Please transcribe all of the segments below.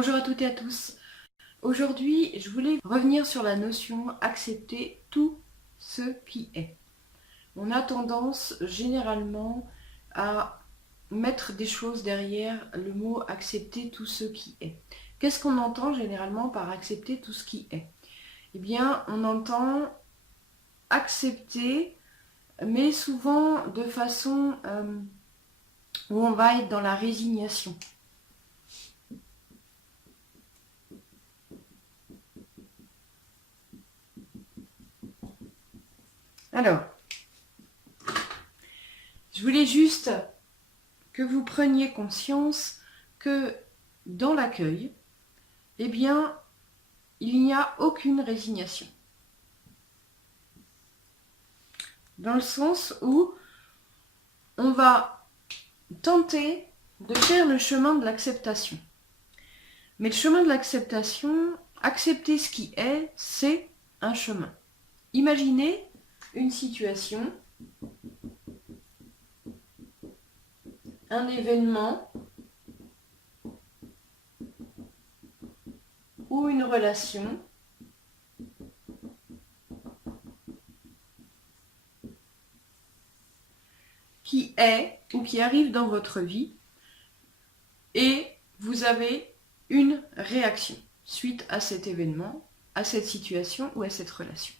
Bonjour à toutes et à tous. Aujourd'hui, je voulais revenir sur la notion accepter tout ce qui est. On a tendance généralement à mettre des choses derrière le mot accepter tout ce qui est. Qu'est-ce qu'on entend généralement par accepter tout ce qui est? Eh bien, on entend accepter, mais souvent de façon où on va être dans la résignation. Alors, je voulais juste que vous preniez conscience que dans l'accueil, eh bien, il n'y a aucune résignation. Dans le sens où on va tenter de faire le chemin de l'acceptation. Mais le chemin de l'acceptation, accepter ce qui est, c'est un chemin. Imaginez une situation, un événement ou une relation qui est ou qui arrive dans votre vie et vous avez une réaction suite à cet événement, à cette situation ou à cette relation.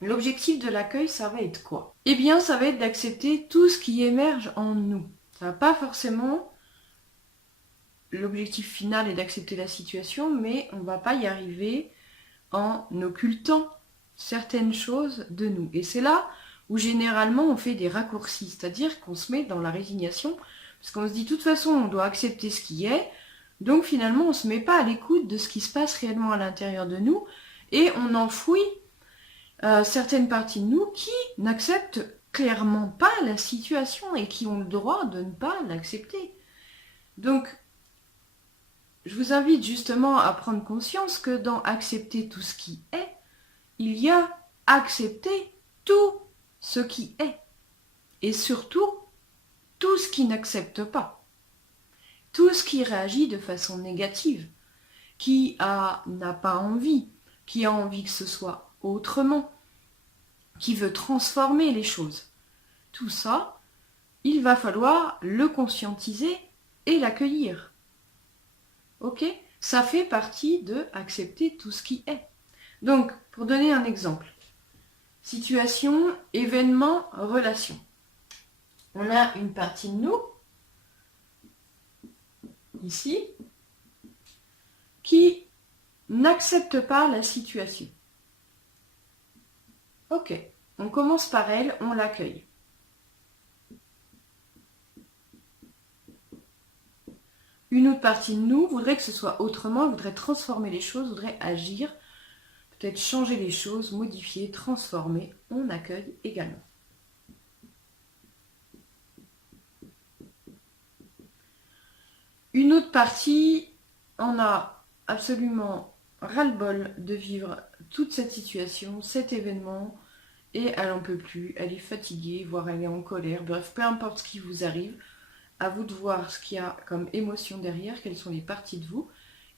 L'objectif de l'accueil, ça va être quoi? Eh bien, ça va être d'accepter tout ce qui émerge en nous. Ça va pas forcément... L'objectif final est d'accepter la situation, mais on ne va pas y arriver en occultant certaines choses de nous. Et c'est là où généralement on fait des raccourcis, c'est-à-dire qu'on se met dans la résignation, parce qu'on se dit de toute façon on doit accepter ce qui est, donc finalement on ne se met pas à l'écoute de ce qui se passe réellement à l'intérieur de nous, et on enfouit certaines parties de nous qui n'acceptent clairement pas la situation et qui ont le droit de ne pas l'accepter. Donc, je vous invite justement à prendre conscience que dans accepter tout ce qui est, il y a accepter tout ce qui est. Et surtout, tout ce qui n'accepte pas. Tout ce qui réagit de façon négative. Qui n'a pas envie. Qui a envie que ce soit autrement. Qui veut transformer les choses. Tout ça, il va falloir le conscientiser et l'accueillir. Ok? Ça fait partie de accepter tout ce qui est. Donc, pour donner un exemple, situation, événement, relation. On a une partie de nous, ici, qui n'accepte pas la situation. Ok, on commence par elle, on l'accueille. Une autre partie de nous voudrait que ce soit autrement, voudrait transformer les choses, voudrait agir, peut-être changer les choses, modifier, transformer. On accueille également. Une autre partie en a absolument ras-le-bol de vivre toute cette situation, cet événement, et elle n'en peut plus, elle est fatiguée, voire elle est en colère, bref, peu importe ce qui vous arrive, à vous de voir ce qu'il y a comme émotion derrière, quelles sont les parties de vous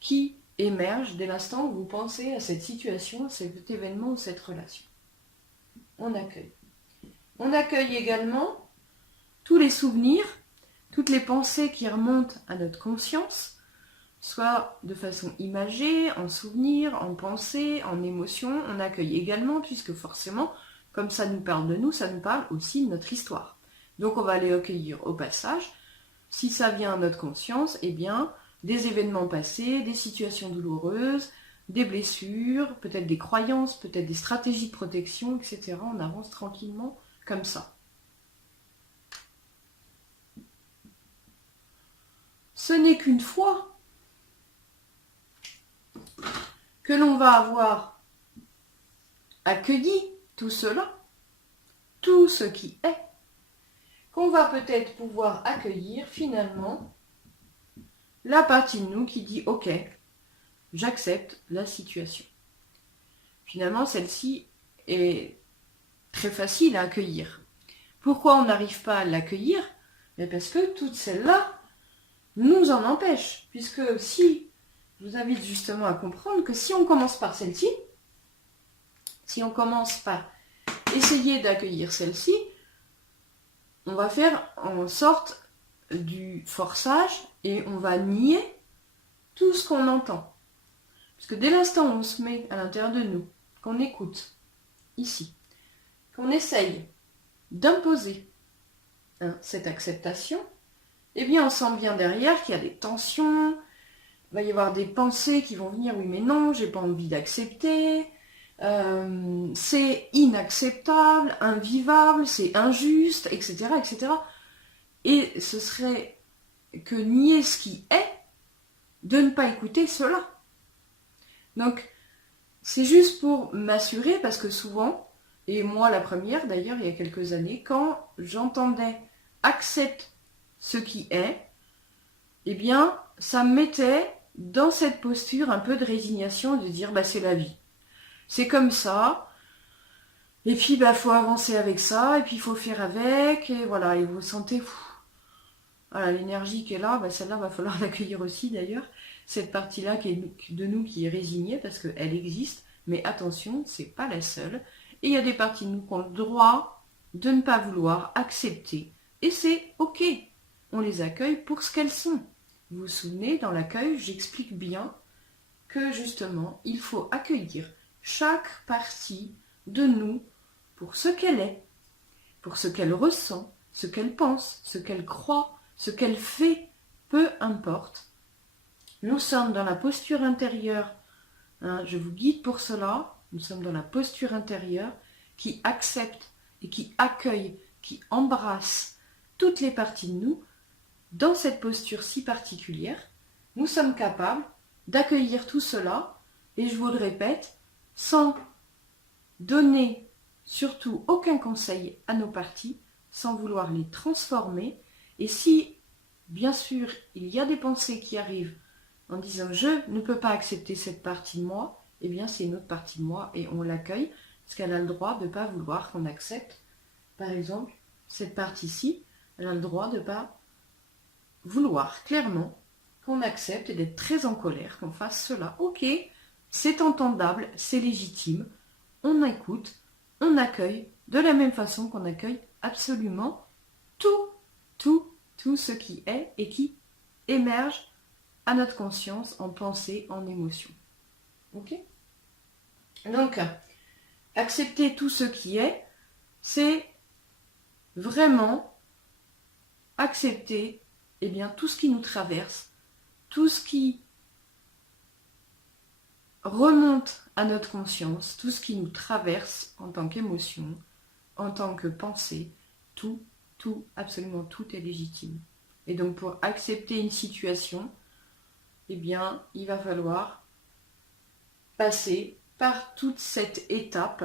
qui émergent dès l'instant où vous pensez à cette situation, à cet événement ou cette relation. On accueille. On accueille également tous les souvenirs, toutes les pensées qui remontent à notre conscience, soit de façon imagée, en souvenir, en pensée, en émotion. On accueille également, puisque forcément, comme ça nous parle de nous, ça nous parle aussi de notre histoire. Donc on va les accueillir au passage. Si ça vient à notre conscience, eh bien, des événements passés, des situations douloureuses, des blessures, peut-être des croyances, peut-être des stratégies de protection, etc. On avance tranquillement comme ça. Ce n'est qu'une fois que l'on va avoir accueilli tout cela, tout ce qui est, qu'on va peut-être pouvoir accueillir finalement la partie de nous qui dit « Ok, j'accepte la situation ». Finalement, celle-ci est très facile à accueillir. Pourquoi on n'arrive pas à l'accueillir? Parce que toutes celles-là nous en empêchent. Puisque si je vous invite justement à comprendre que si on commence par celle-ci, si on commence par essayer d'accueillir celle-ci, on va faire en sorte du forçage et on va nier tout ce qu'on entend. Parce que dès l'instant où on se met à l'intérieur de nous, qu'on écoute, ici, qu'on essaye d'imposer cette acceptation, eh bien on sent bien derrière qu'il y a des tensions, il va y avoir des pensées qui vont venir, oui mais non, j'ai pas envie d'accepter, c'est inacceptable, invivable, c'est injuste, etc., etc. Et ce serait que nier ce qui est, de ne pas écouter cela. Donc, c'est juste pour m'assurer, parce que souvent, et moi la première d'ailleurs, il y a quelques années, quand j'entendais « accepte ce qui est », eh bien, ça me mettait dans cette posture un peu de résignation, de dire bah, « c'est la vie ». C'est comme ça, et puis bah faut avancer avec ça, et puis il faut faire avec, et voilà, et vous sentez, voilà, l'énergie qui est là, bah celle-là va falloir l'accueillir aussi d'ailleurs, cette partie-là qui est de nous qui est résignée, parce qu'elle existe, mais attention, c'est pas la seule, et il y a des parties de nous qui ont le droit de ne pas vouloir accepter, et c'est ok, on les accueille pour ce qu'elles sont. Vous vous souvenez, dans l'accueil, j'explique bien que justement, il faut accueillir chaque partie de nous pour ce qu'elle est, pour ce qu'elle ressent, ce qu'elle pense, ce qu'elle croit, ce qu'elle fait, peu importe. Nous sommes dans la posture intérieure, je vous guide pour cela, nous sommes dans la posture intérieure qui accepte et qui accueille, qui embrasse toutes les parties de nous. Dans cette posture si particulière, nous sommes capables d'accueillir tout cela, et je vous le répète, sans donner surtout aucun conseil à nos parties, sans vouloir les transformer. Et si, bien sûr, il y a des pensées qui arrivent en disant « je ne peux pas accepter cette partie de moi », eh bien c'est une autre partie de moi et on l'accueille, parce qu'elle a le droit de ne pas vouloir qu'on accepte. Par exemple, cette partie-ci, elle a le droit de ne pas vouloir clairement qu'on accepte et d'être très en colère, qu'on fasse cela. Ok, c'est entendable, c'est légitime, on écoute, on accueille de la même façon qu'on accueille absolument tout ce qui est et qui émerge à notre conscience en pensée, en émotion. Ok ? Donc, accepter tout ce qui est, c'est vraiment accepter eh bien, tout ce qui nous traverse, tout ce qui remonte à notre conscience, tout ce qui nous traverse en tant qu'émotion, en tant que pensée, tout, absolument tout est légitime. Et donc pour accepter une situation, eh bien, il va falloir passer par toute cette étape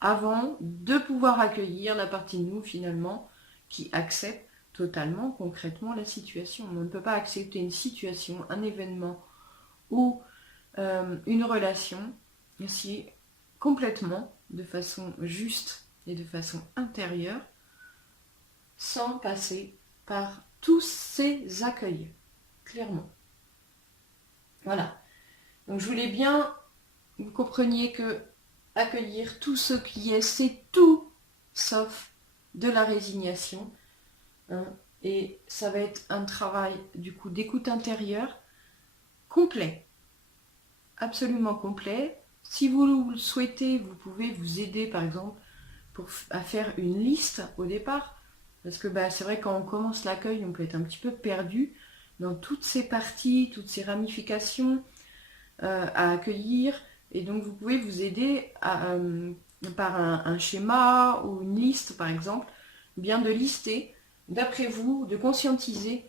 avant de pouvoir accueillir la partie de nous finalement qui accepte totalement, concrètement la situation. On ne peut pas accepter une situation, un événement ou une relation si complètement, de façon juste et de façon intérieure, sans passer par tous ces accueils, clairement. Voilà. Donc je voulais bien que vous compreniez que accueillir tout ce qui est, c'est tout sauf de la résignation. Et ça va être un travail du coup d'écoute intérieure complet, absolument complet. Si vous le souhaitez, vous pouvez vous aider par exemple à faire une liste au départ, parce que c'est vrai quand on commence l'accueil, on peut être un petit peu perdu dans toutes ces parties, toutes ces ramifications à accueillir, et donc vous pouvez vous aider par un schéma ou une liste par exemple, bien de lister d'après vous, de conscientiser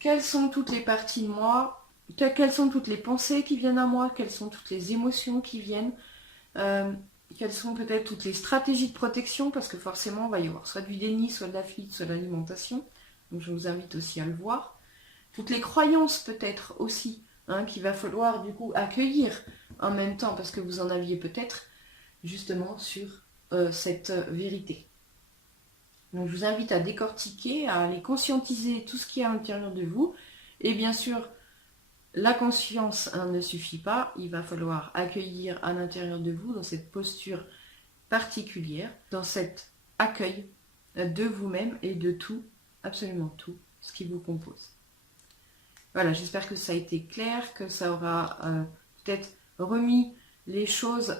quelles sont toutes les parties de moi, quelles sont toutes les pensées qui viennent à moi, quelles sont toutes les émotions qui viennent, quelles sont peut-être toutes les stratégies de protection, parce que forcément il va y avoir soit du déni, soit de la fuite, soit de l'alimentation, donc je vous invite aussi à le voir. Toutes les croyances peut-être aussi, qu'il va falloir du coup accueillir en même temps, parce que vous en aviez peut-être justement sur cette vérité. Donc je vous invite à décortiquer, à aller conscientiser tout ce qui est à l'intérieur de vous, et bien sûr La conscience ne suffit pas, il va falloir accueillir à l'intérieur de vous, dans cette posture particulière, dans cet accueil de vous-même et de tout, absolument tout, ce qui vous compose. Voilà, j'espère que ça a été clair, que ça aura peut-être remis les choses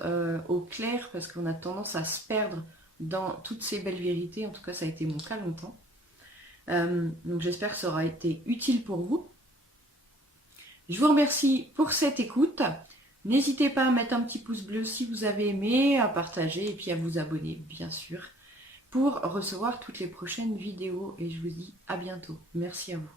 au clair, parce qu'on a tendance à se perdre dans toutes ces belles vérités. En tout cas, ça a été mon cas longtemps. Donc j'espère que ça aura été utile pour vous. Je vous remercie pour cette écoute. N'hésitez pas à mettre un petit pouce bleu si vous avez aimé, à partager et puis à vous abonner, bien sûr, pour recevoir toutes les prochaines vidéos. Et je vous dis à bientôt. Merci à vous.